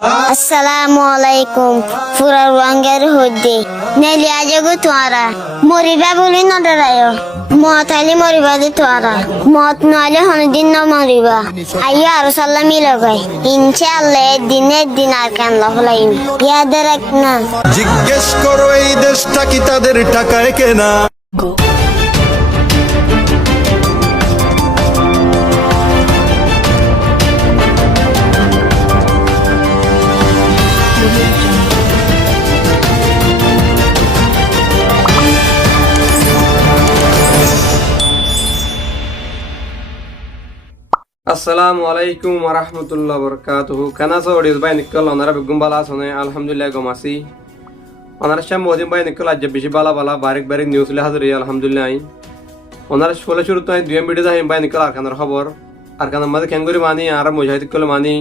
আসসালামু আলাইকুম পুরা রঙের হইতে নেলি আজগো তোয়ারা মরিবা বলি ন ডরায় মত আইলে মরিবা দে তোয়ারা মত নইলে হনদিন ন মরিবা আইয়া আর সাল্লামি লাগাই ইনশাআল্লাহ একদিন আর কান লহলাইন ইয়াদ রাখনা জিজ্ঞেস করো এই দেশটা কি তাদের টাকায় কেনা। আসসালামু আলাইকুম ওয়া রাহমাতুল্লাহি ওয়া বারাকাতুহু কানাসা ওডিস বাই নিকল ওনারা বেগুম বালা সনে আলহামদুলিল্লাহ গমাসি ওনারা শাম মোদিন বাই নিকল আজ বেশি বালা বারিক নিউজ লে হাজির আলহামদুলিল্লাহ ওনারা ষোলো শুরু তো দুই ভিডিও যাই বাই নিকল আরকানের খবর আরকানের মাঝে কেঙ্গুরি মানি আর মুজাহিদ কল মানি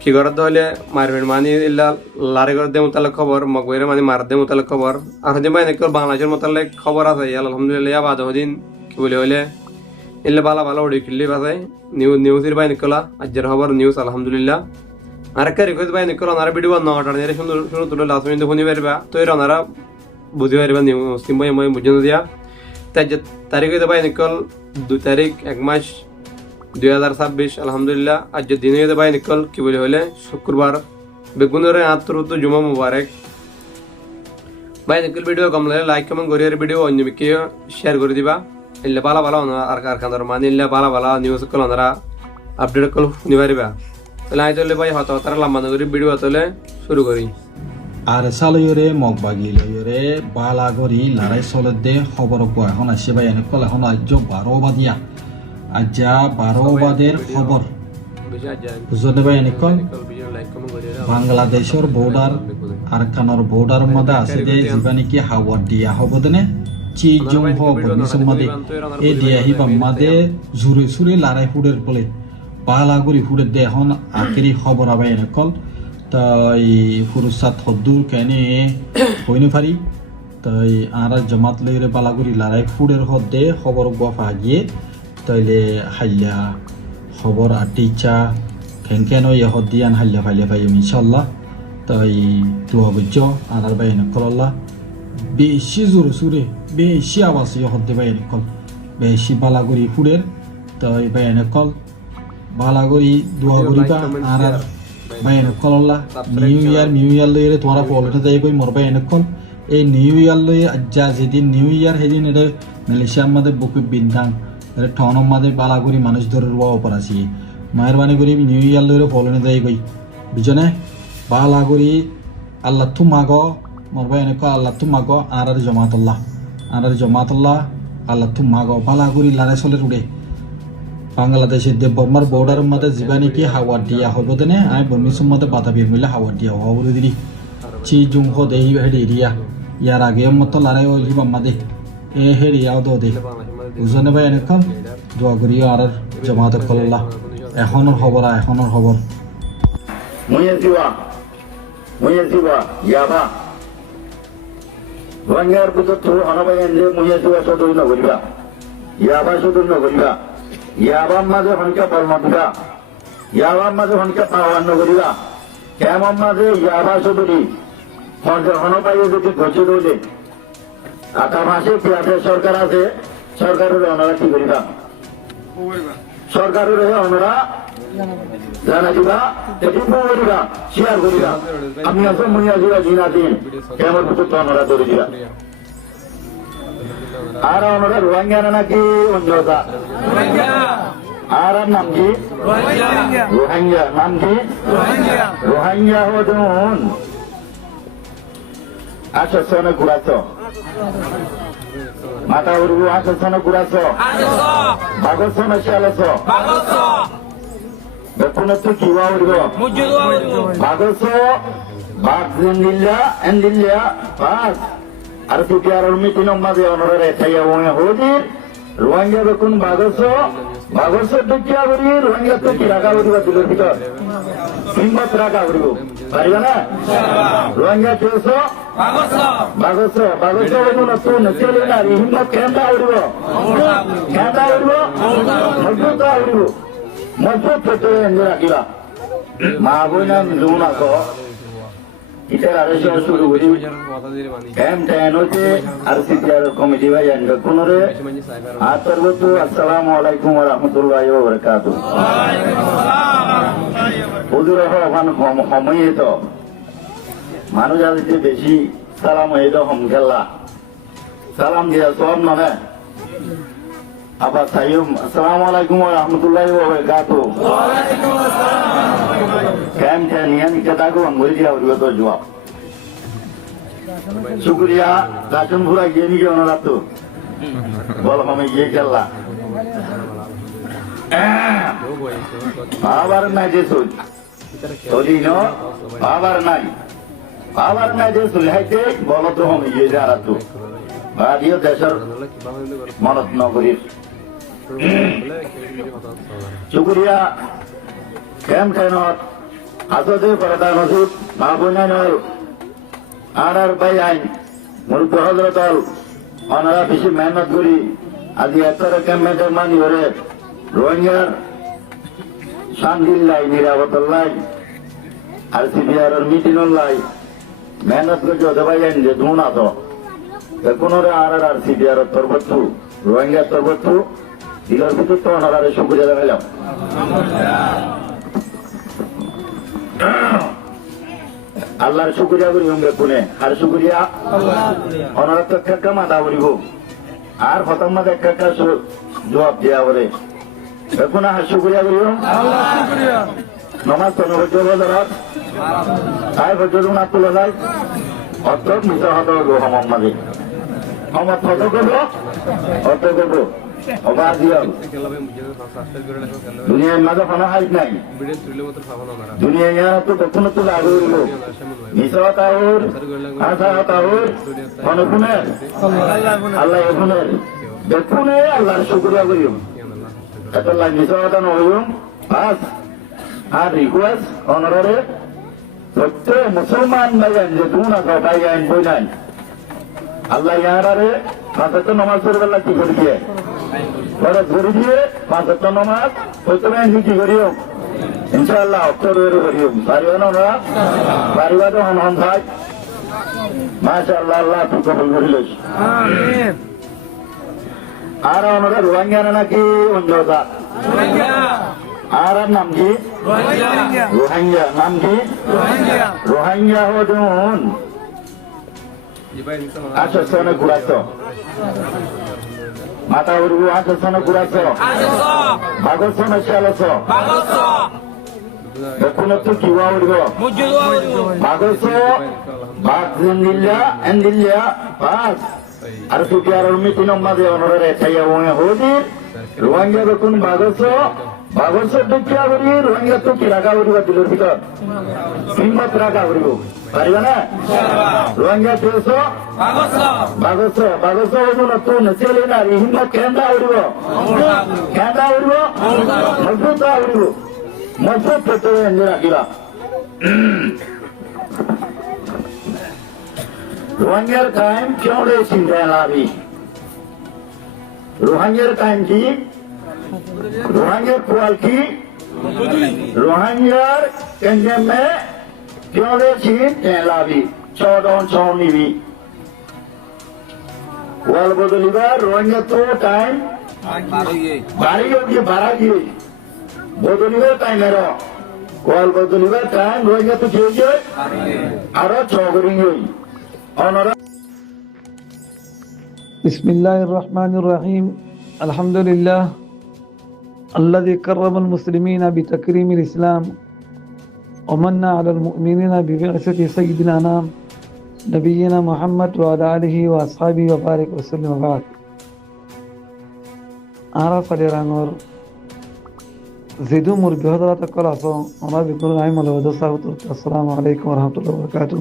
কি গরদ হলে মারবেন মানি ইল্লা লারে গরদ দে মুতাল্লিক খবর মগবইরে মানি মার দে মুতাল্লিক খবর আর হদিন বাই নিকল বাংলাদেশের মুতাল্লিক খবর আছে আলহামদুলিল্লাহ বাদ হদিন কি বলে হলে ইল্লে বালা ওডি কিল্লি বাজাই নিউজের বাই নিকলা আজের খবর নিউজ আলহামদুলিল্লাহ আরেকটা রিকোয়েস্ট বাই নিকলা ওনারা ভিডিও নটার নেরে সুন্দর সুন্দর তুলে লাস্ট মিনিট শুনি পারবা তো এর ওনারা বুঝি পারবা নিউজ তিন বই বুঝে দিয়া তাই তারিখে বাই নিকল 2 তারিখ 1 মাস 2026 আলহামদুলিল্লাহ আজ দিনে বাই নিকল কি বলে হলে শুক্রবার বেগুনের আত্মরুত জুমা মুবারক বাই নিকল ভিডিও কমলে লাইক কমেন্ট করিয়ে ভিডিও অন্য বিকে শেয়ার করে দিবা ইল্লে বালা আর কারখানার মানে ইল্লে বালা নিউজ কল ওনারা আপডেট কল শুনি পারিবা তাহলে আই চলে ভাই হতো তারা লম্বা নগরী ভিডিও তাহলে শুরু করি আর সালয়রে মগবাগি লয়রে বালাগরি লড়াই চলে দে খবর কো এখন আসে ভাই এনে কল এখন আজ 12 বাদিয়া আজা 12 বাদের খবর বুঝতে ভাই এনে কল বাংলাদেশের বর্ডার আর কানার বর্ডার মধ্যে আছে যে জীবানি কি হাওয়া দিয়া হবদনে চি জংহ বনিসম মাদে এ দিয়া হিবা মাদে জুরে সুরে লড়াই ফুডের বলে বালাগরি ফুডের দে এখন আখেরি খবর আবাই এনে কল তাই ফুরুসাত হদ্দুর কেনে হইনে পারি তাই আর জমাত লইরে বালাগরি লড়াই ফুডের হদ্দে খবর গফা গিয়ে তাইলে হাইয়া খবর আটিচা কেন ইয়ে হদ্দিয়ান হাইয়া ফাইলে পাই ইনশাল্লাহ তাই দোয়া বুঝ আর বাই এনে কল্লা বেশি জোরে সুরে বেশি আওয়াজ ইয়ে হদ্দে বাই এনে কল বেশি বালাগরি ফুডের তাই বাই এনে কল বালাগরি দোয়া করিবা আর বাইনে কল্লা নিউ ইয়ার লইরে তোমরা পলটা যাই কই মোর বাইনে কল এই নিউ ইয়ার লই আজ্জা যেদিন নিউ ইয়ার সেদিন এটা মালয়েশিয়ার মধ্যে বুকে বিন্ধান এটা ঠনের মধ্যে বালাগরি মানুষ ধরে রোয়া ওপর আছি মেহরবানি করি নিউ ইয়ার লইরে পলনে যাই কই বুঝনে বালাগরি আল্লাহ তু মাগ মোর বাইনে কল আল্লাহ তু মাগ আর জমাতুল্লাহ আল্লাহ তু মাগ বালাগরি লারে চলে উড়ে বাংলাদেশের দে বর্মার বর্ডারের মধ্যে জীবানি কি হাওয়া দিয়া হবো দেনে আই বর্মিসুর মধ্যে বাধা বের মিলে হাওয়া দিয়া হওয়া বলে দিলি চি জুংহ দেহি হেডে এরিয়া ইয়ার আগে মতো লড়াই ও জীব আমাদের এ হেরিয়াও দো দে বুঝনে ভাই এনেকা দোয়া করিও আর জমাতে কল্লা এখনের খবর মুয়াজিবা ইয়াবা রঙের বুঝো তো অনবাই এনে মুয়াজিবা সদুই না করিবা ইয়াবা সদুই না করিবা ইয়াবার মাঝে হনকা বলমা দিবা ইয়াবার মাঝে হনকা পাওয়ান্ন করিবা কেমন মাঝে ইয়াবা সদুরি হনপাইয়ে যদি ঘষে দৌড়ে আটা মাসে পেঁয়াজের সরকার আছে সরকারের ওনারা কি করিবা সরকারের ওনারা জানা দিবা এটি করিবা শেয়ার করিবা আমি আসো মুইয়াজিবা জিনা দিন কেমন কিছু তো ওনারা ধরে দিবা আর ওনারা রোহিঙ্গা নাকি অন্যতা আর নাম কি রোহিঙ্গা নাম কি রোহিঙ্গা হদুন আসনে ঘুরাছ মাথা উড়বু আসনে ঘুরাছ বাগসনে শিয়ালছ বেপুনে তো কিবা উড়ব বাগস বাঘ দিল্লা এন দিল্লা বাস আর তুই আর মিটিং মাঝে অনরে খাইয়া হদির রোহিঙ্গা দেখুন বাগস টুকিয়া করি রোহিঙ্গা তো কি রাখা করিবা তুলের ভিতর হিম্মত রাখা করিব পারিবা না রোহিঙ্গা কেছ বাগস দেখুন তুই চলে না হিম্মত খেন্দা উড়ব মজবুত উড়ব মজবুত পেটে রাখিবা মা বোন লোন আছো ইটার আরে শুরু করি M10 হইতে আর সিটিআর কমিটি ভাই আনবে কোনরে আতরবতু আসসালামু আলাইকুম ওয়া রাহমাতুল্লাহি ওয়া বারাকাতুহু হুজুর হওয়ান সময়ে তো মানুষ আজকে বেশি সালাম হয়ে তো হম খেলা সালাম দিয়া সব নয় আবার সাইয়ুম আসসালামু আলাইকুম ওয়া রাহমাতুল্লাহি ওয়া বারাকাতুহু M10 নিয়ে কথা কো আমরি দিয়া হইব তো জবাব শুকরিয়া রাশনপুরা গিয়ে নিয়ে অনুরাধ তো বল আমি গিয়ে খেললা আবার নাই যে শুন আবার নাই যে শুন হাইতে বল তো আমি গিয়ে যারা তো ভারতীয় দেশের মনত নগরীর শুকরিয়া M10 আসতে প্রধান ওষুধ মা বোনা নয় আর ভাই আইন মূর্খ হজরত ওনারা বেশি মেহনত করি আজ এত ক্যাম্পের মানি ওরে রোহিঙ্গার শান্তির লাই নিরাপত্তার লাই আর সিপিআর মিটিংয়ের লাই মেহনত করছে ওদের ভাই আইন যে ধুন আতো কোন আর সিপিআর তরবর্তু রোহিঙ্গার তরবর্তু দিলের ভিতর তো ওনারা সুবিধা দেখাইলাম আল্লাহর শুকরিয়া করি আমরা কোনে আর শুকরিয়া ওনারা তো একটা মাথা করিব আর খতম মাথা একটা জবাব দেওয়া বলে এখন আর শুকরিয়া করিব নমাজ তো নবজর তাই বজর না তুলে যায় অর্থ মিশা হতে হবে মোহাম্মদে আমার ফটো করবো অর্থ করবো অবাধ দুনিয়ার মাঝে কোনো হাইট নাই দুনিয়া তো কখনো তো লাগু হইব মিশা তাহুর আশা তাহুর অনুপুনের আল্লাহ এখনের দেখুনে আল্লাহর শুকরিয়া করিম এত লাগ মিশা কথা নহইম বাস আর রিকোয়েস্ট অনারে প্রত্যেক মুসলমান ভাইয়ান যে দুন আছে ভাইয়ান বই নাই আল্লাহ ইয়ারে পাঁচটা নমাজ পড়বে কি করে দিয়ে ঘরে ঘুরে দিয়ে পাঁচটা নমাজ প্রথমে কি করিও ইনশাআল্লাহ অক্টোবর করিও পারিবা না ওরা পারিবা তো হন ভাই মাশাআল্লাহ আল্লাহ তুই কবুল করিল আর ওনারা রোহিঙ্গা নাকি অন্যতা আর নাম কি রোহিঙ্গা নাম কি রোহিঙ্গা হদুন আচ্ছা সোনে ঘুরাইছ মাথা উড়বো আচ্ছা সোনে ঘুরাইছ বাগর সোনে চালাছ এখন তো কিবা উড়ব বাগর বাঘ দিল্লা বাস আর তুই আর মিটিং মাঝে অনরে খাইয়া হদির রোহিঙ্গা দেখুন বাগর দুঃখিয়া করি রোহিঙ্গা তো কি রাখা উড়ব দিলের ভিতর হিম্মত রাখা উড়ব পারিবা না রোহিঙ্গা দেশ বাগস হইব তো নেচেলে না হিম্মত কেন্দা উড়ব মজবুত উড়ব মজবুত পেতে রাখিবা রোহিঙ্গার টাইম কেউ চিন্তা লাভি রোহিঙ্গার টাইম কি রোহিঙ্গার কোয়াল কি রোহিঙ্গার কেন্দ্রে क्यों लाभी चौदह निबी वाल बदलिबा रोहिंग्या तो टाइम बारी होगी बारा की बदलिबा टाइम एरो वाल बदलिबा टाइम रोहिंग्या तो जे आरो चौगरी होई अनरा बिस्मिल्लाहिर्रहमानिर्रहीम अल्हम्दुलिल्लाह الذي كرم المسلمين بتكريم الإسلام ومن على المؤمنين ببعثة سيدنا نام نبينا محمد وعلى آله وأصحابه وبارك وسلم وبعد أعرف الإيرانور زيدو مربي حضرات القلاصة وما بيكون رحمه الله ودسا السلام عليكم ورحمة الله وبركاته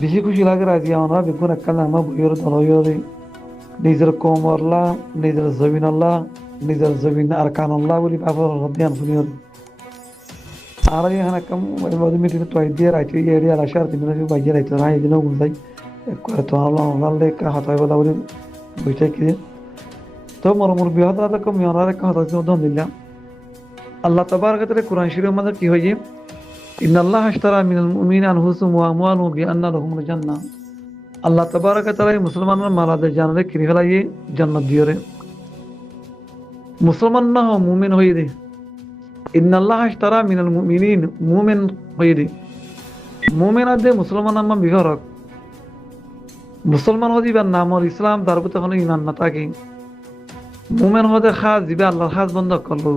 বেশি খুশি লাগে রাজি আমরা বেগুন এককালে আমার বইয়ের দলয়রি নিজের কোমরলা নিজের জমিন আল্লাহ নিজের জমিন আর কান আল্লাহ বলি বাবার রদিয়ান ফুনিয়র আর এখানে কাম মিটিং তো দিয়ে রাইতে এরিয়া আসার দিন বাইরে রাইতে না এই দিনও গুলাই করে তো আল্লাহ আল্লাহ কা হাতাই বলা বলি বইটা কি তো মরমর বিহাদা কম ইয়ারা কা হাতাই দন দিলাম আল্লাহ তাবারক ওয়া তাআলা কোরআন শরীফের মধ্যে কি হয়েছে ইন্নাল্লাহ আশতারা মিনাল মুমিনিনা আনফুসাহুম ওয়া আমওয়ালাহুম বিআন্না লাহুমুল জান্নাহ আল্লাহ তাবারক ওয়া তাআলা মুসলমানের মালাদের জানারে কিনে ফেলাইয়ে জান্নাত দিয়রে মুসলমান না হও মুমিন হয়ে দে ইন্নাল্লাহ আশতারা মিনাল মুমিনিন মুমিন হয়ে দে মুমিন আদে মুসলমান নাম বিহরক মুসলমান হদিবার নামর ইসলাম তার প্রতি কোনো ইমান না থাকে মুমিন হদে খাস দিবে আল্লাহর খাস বন্ধ করলো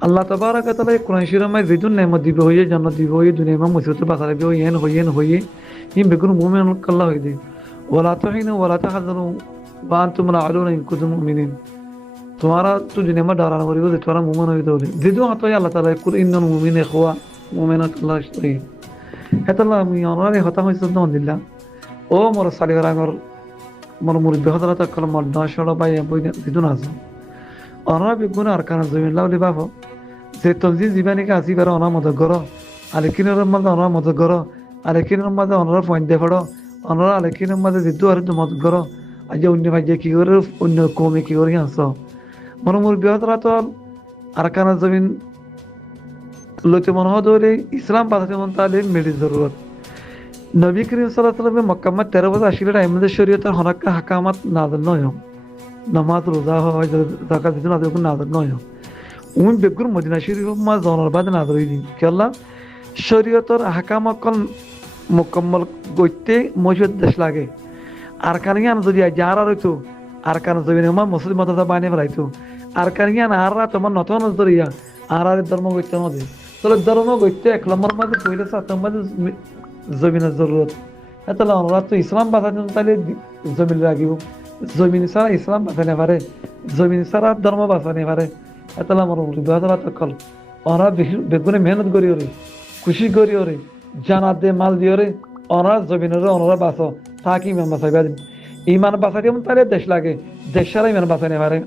আল্লাহ তাবারক ওয়া তাআলা কোরআন শরীফে মধ্যে যেতুন নেমত দিবে হয়ে জান্নাত দিবে হয়ে দুনিয়া মা মুসিবত বাঁচাবে হয়ে হয়ে হিম বেগুন মুমিন আল্লাহ হয়ে দে ওয়ালা তাহিনু ওয়ালা তাহজানু ওয়া আনতুম আ'লাউনা ইন কুনতুম মুমিনিন তোমারা তো দুনিয়া মা ডরানো করিব যে তোমরা মুমিন হইতে হবে যেহেতু হতই আল্লাহ তাআলা কুল ইন্নাল মুমিনা ইখওয়া মুমিনাত আল্লাহ ইসলাম হেতাল্লাহ আমি অনারে হতা হইছে তো দিল্লাহ ও মোর সালিহর আগর মোর মুরব্বি হতরা তাকল মোর দশড় বাই বই দিদুন আছে অনারা বিগুণ আর কানা জমিন লাউলি বাপ যে তলজি জীবানিকে আসি পারে অনার মতো গর আলেকিনের মধ্যে অনার মতো গর আলেকিনের মধ্যে অনার পয়েন্ট দে পড়ো অনারা আলেকিনের মধ্যে যেহেতু আর মত গর আজ অন্য ভাইজে কি করে অন্য কমে কি করে আস মোর মুরব্বি হতরা তো আর কানা জমিন লইতে মনে হলে ইসলাম বাঁচাতে মন তাহলে মেডির জরুরত নবী করিম সাল্লাল্লাহু আলাইহি ওয়াসাল্লাম মক্কা মা 13 বছর আসলে টাইমে শরীয়তের হনাক্কা হাকামাত নাযিল নয় নামাজ রোজা হয় যাকাত দিতে নাযিল নাযিল নয় উম বেগুর মদিনা শরীফ মা জনার বাদ নাযিল হইনি কেলা শরীয়তের হাকামাকল মুকম্মল গইতে মজুদ দেশ লাগে আর কানিয়ান যদি যারা রইতো আর কান জমিনে মা মুসলিম মাদ্রাসা বানিয়ে ফেলাইতো আর কানিয়ান আর তোমার নতুন ধরিয়া আর ধর্ম গইতে নদী তাহলে ধর্ম গইতে এক নম্বর মাঝে পয়লা সাতম মাঝে জমিনের জরুরত তাহলে আমরা তো ইসলাম বাঁচাতে তাহলে জমিন রাখিব জমিন ছাড়া ইসলাম বাঁচানে পারে জমিন ছাড়া ধর্ম বাঁচানে পারে তাহলে আমার কল ওরা বেগুনে মেহনত করি ওরে খুশি করি ওরে জানা দে মাল দিয়ে ওরে ওনারা জমিনের ওনারা বাঁচো তা কি ইমান বাঁচাইবা দিন ইমান বাঁচাতে তাহলে দেশ লাগে দেশ ছাড়া ইমান বাঁচানে পারে